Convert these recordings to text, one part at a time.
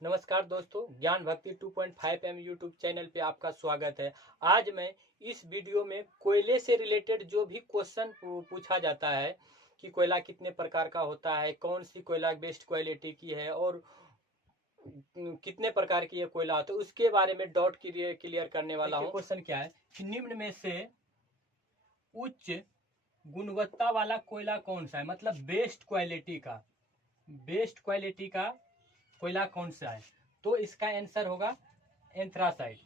नमस्कार दोस्तों, ज्ञान भक्ति 2.5 एम यूट्यूब चैनल पे आपका स्वागत है। आज मैं इस वीडियो में कोयले से रिलेटेड जो भी क्वेश्चन पूछा जाता है कि कोयला कितने प्रकार का होता है, कौन सी कोयला बेस्ट क्वालिटी की है और कितने प्रकार की ये कोयला होता है, उसके बारे में डाउट क्लियर करने वाला हूँ। क्वेश्चन क्या है कि निम्न में से उच्च गुणवत्ता वाला कोयला कौन सा है, मतलब बेस्ट क्वालिटी का कोयला कौन सा है। तो इसका आंसर होगा एंथ्रासाइड।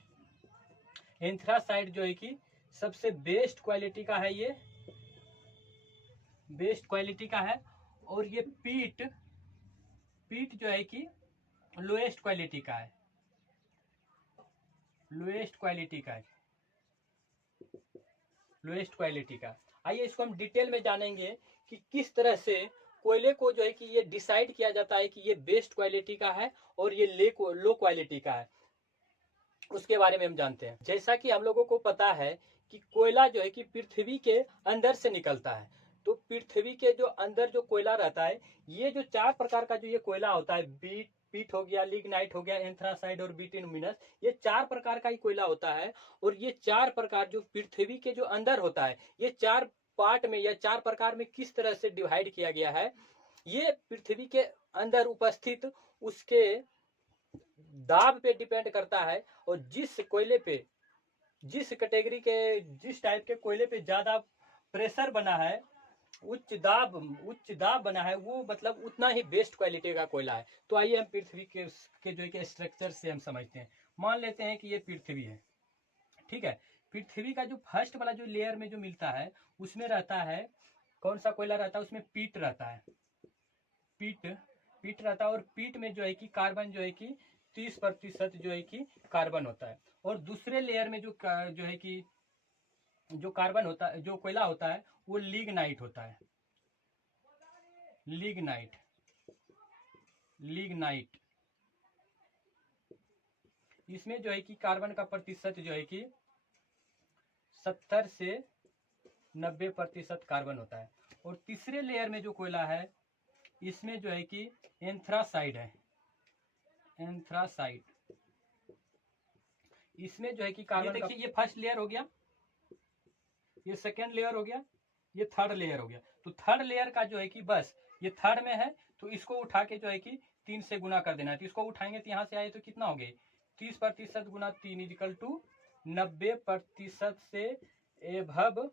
एंथ्रासाइड जो है कि सबसे बेस्ट क्वालिटी का है, ये बेस्ट क्वालिटी का है। और ये पीट जो है कि लोएस्ट क्वालिटी का है, लोएस्ट क्वालिटी का। आइए इसको हम डिटेल में जानेंगे कि किस तरह से कोयले को जो है कि ये डिसाइड किया जाता है कि ये बेस्ट क्वालिटी का है और ये लो क्वालिटी का है, उसके बारे में हम जानते हैं। जैसा कि हम लोगों को पता है कि कोयला जो है कि पृथ्वी के अंदर से निकलता है। तो पृथ्वी के जो अंदर जो कोयला रहता है, ये जो चार प्रकार का जो ये कोयला होता है, पीट हो गया, लिग्नाइट हो गया, एंथ्रासाइड और बिटुमिनस, ये चार प्रकार का ही कोयला होता है। और ये चार प्रकार जो पृथ्वी के जो अंदर होता है, ये चार पार्ट में या चार प्रकार में किस तरह से डिवाइड किया गया है, ये पृथ्वी के अंदर उपस्थित उसके दाब पे डिपेंड करता है। और जिस कोयले पे, जिस कैटेगरी के, जिस टाइप के कोयले पे ज्यादा प्रेशर बना है, उच्च दाब बना है, वो मतलब उतना ही बेस्ट क्वालिटी का कोयला है। तो आइए हम पृथ्वी के जो एक स्ट्रक्चर से हम समझते हैं। मान लेते हैं कि ये पृथ्वी है, ठीक है। पृथ्वी का जो फर्स्ट वाला जो लेयर में जो मिलता है, उसमें रहता है कौन सा कोयला रहता है, उसमें पीट रहता है, पीट रहता है। और पीट में जो है कि कार्बन जो है कि 30% जो है कि कार्बन होता है। और दूसरे लेयर में जो है कि जो कार्बन होता है, जो कोयला होता है, वो लिग्नाइट होता है, लिग्नाइट। इसमें जो है कि कार्बन का प्रतिशत जो है कि 70 से 90% कार्बन होता है। और तीसरे लेयर में जो कोयला है, इसमें जो है कि एंथ्रासाइड है, एंथ्रासाइड। इसमें जो है कि कार्बन, देखिए ये फर्स्ट लेयर हो गया, ये सेकेंड लेयर हो गया, ये थर्ड लेयर हो गया। तो थर्ड लेयर का जो है कि बस ये थर्ड में है, तो इसको उठा के जो है कि 3 से गुना कर देना है। तो इसको उठाएंगे तो यहाँ से आए तो कितना हो गया, 30% गुना 3 इक्वल टू 90% से एभव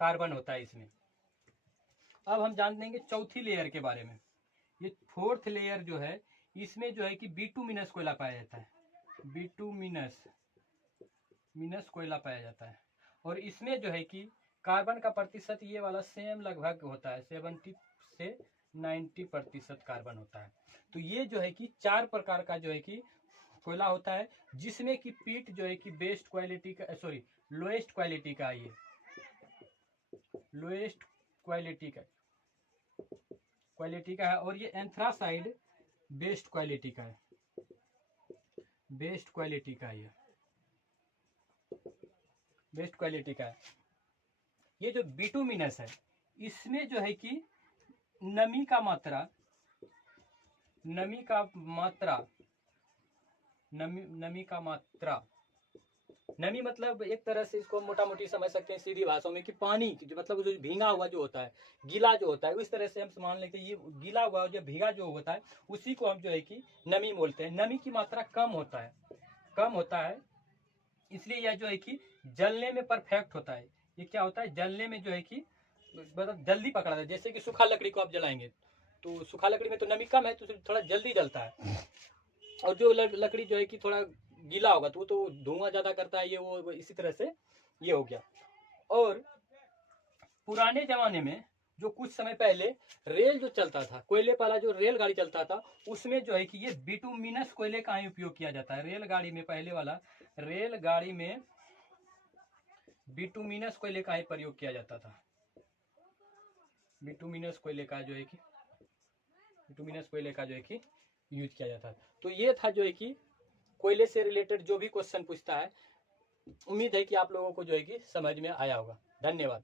कार्बन होता है इसमें। अब हम जान लेंगे चौथी लेयर के बारे में। ये फोर्थ लेयर जो है, इसमें जो है कि बिटुमिनस कोयला पाया जाता है, बिटुमिनस कोयला पाया जाता है। और इसमें जो है कि कार्बन का प्रतिशत ये वाला सेम लगभग होता है, 70 से 90% कार्बन होता है। तो ये जो है कि चार प्रकार का जो है कि कोयला होता है, जिसमें कि पीट जो है कि बेस्ट क्वालिटी का, सॉरी लोएस्ट क्वालिटी का, ये लोएस्ट क्वालिटी का है। और ये एंथ्रासाइड बेस्ट क्वालिटी का है, बेस्ट क्वालिटी का है, बेस्ट क्वालिटी का है। ये जो बिटुमिनस है, इसमें जो है कि नमी का मात्रा, नमी मतलब एक तरह से इसको मोटा मोटी समझ सकते हैं सीधी भाषा में कि पानी जो मतलब जो भींगा हुआ जो होता है, गीला जो होता है, उस तरह से हम मान लेते हैं ये गीला हुआ जो भीगा जो होता है, उसी को हम जो है कि नमी बोलते हैं। नमी की मात्रा कम होता है, इसलिए यह जो है कि जलने में परफेक्ट होता है। ये क्या होता है, जलने में जो है कि मतलब जल्दी पकड़ा है। जैसे कि सूखा लकड़ी को आप जलाएंगे तो सूखा लकड़ी में तो नमी कम है, तो थोड़ा जल्दी जलता है। और जो लकड़ी जो है कि थोड़ा गीला होगा तो वो तो धुआं ज्यादा करता है, ये वो इसी तरह से ये हो गया। और पुराने जमाने में जो कुछ समय पहले रेल जो चलता था, कोयले वाला जो रेलगाड़ी चलता था, उसमें जो है कि ये बिटुमिनस कोयले का ही उपयोग किया जाता है। रेलगाड़ी में, पहले वाला रेलगाड़ी में बिटुमिनस कोयले का ही प्रयोग किया जाता था, बिटुमिनस कोयले का जो है कि यूज किया जाता है। तो ये था जो है कि कोयले से रिलेटेड जो भी क्वेश्चन पूछता है। उम्मीद है कि आप लोगों को जो है कि समझ में आया होगा। धन्यवाद।